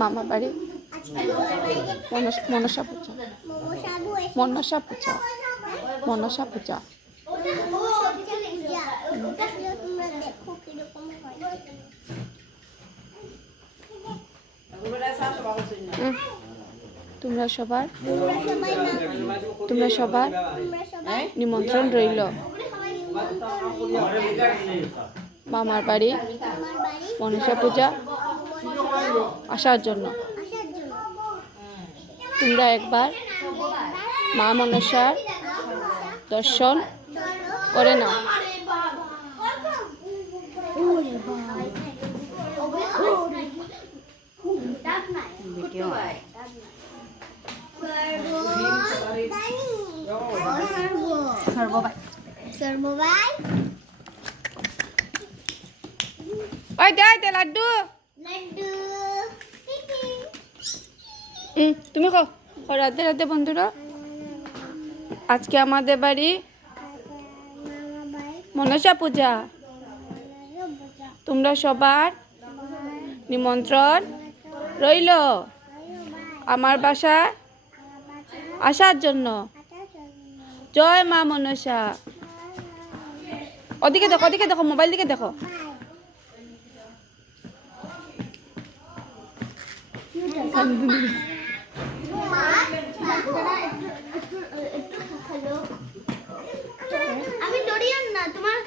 মামা বাড়ি মনসা পূজা মনসা পূজা মনসা পূজা তোমরা সবার নিমন্ত্রণ রইল মামার বাড়ি মনসা পূজা আসার জন্য। তোমরা একবার মা মনসার দর্শন করে নাও। ওই দে লাড্ডু তুমি রাধে রাধে বন্ধুরা। আজকে আমাদের বাড়ি মনসা পূজা। তোমরা সবার নিমন্ত্রণ রইল আমার বাসায় আসার জন্য। জয় মা মনসা। ওদিকে দেখো মোবাইল দিকে দেখো। আমি ডরিয়ান না তোমার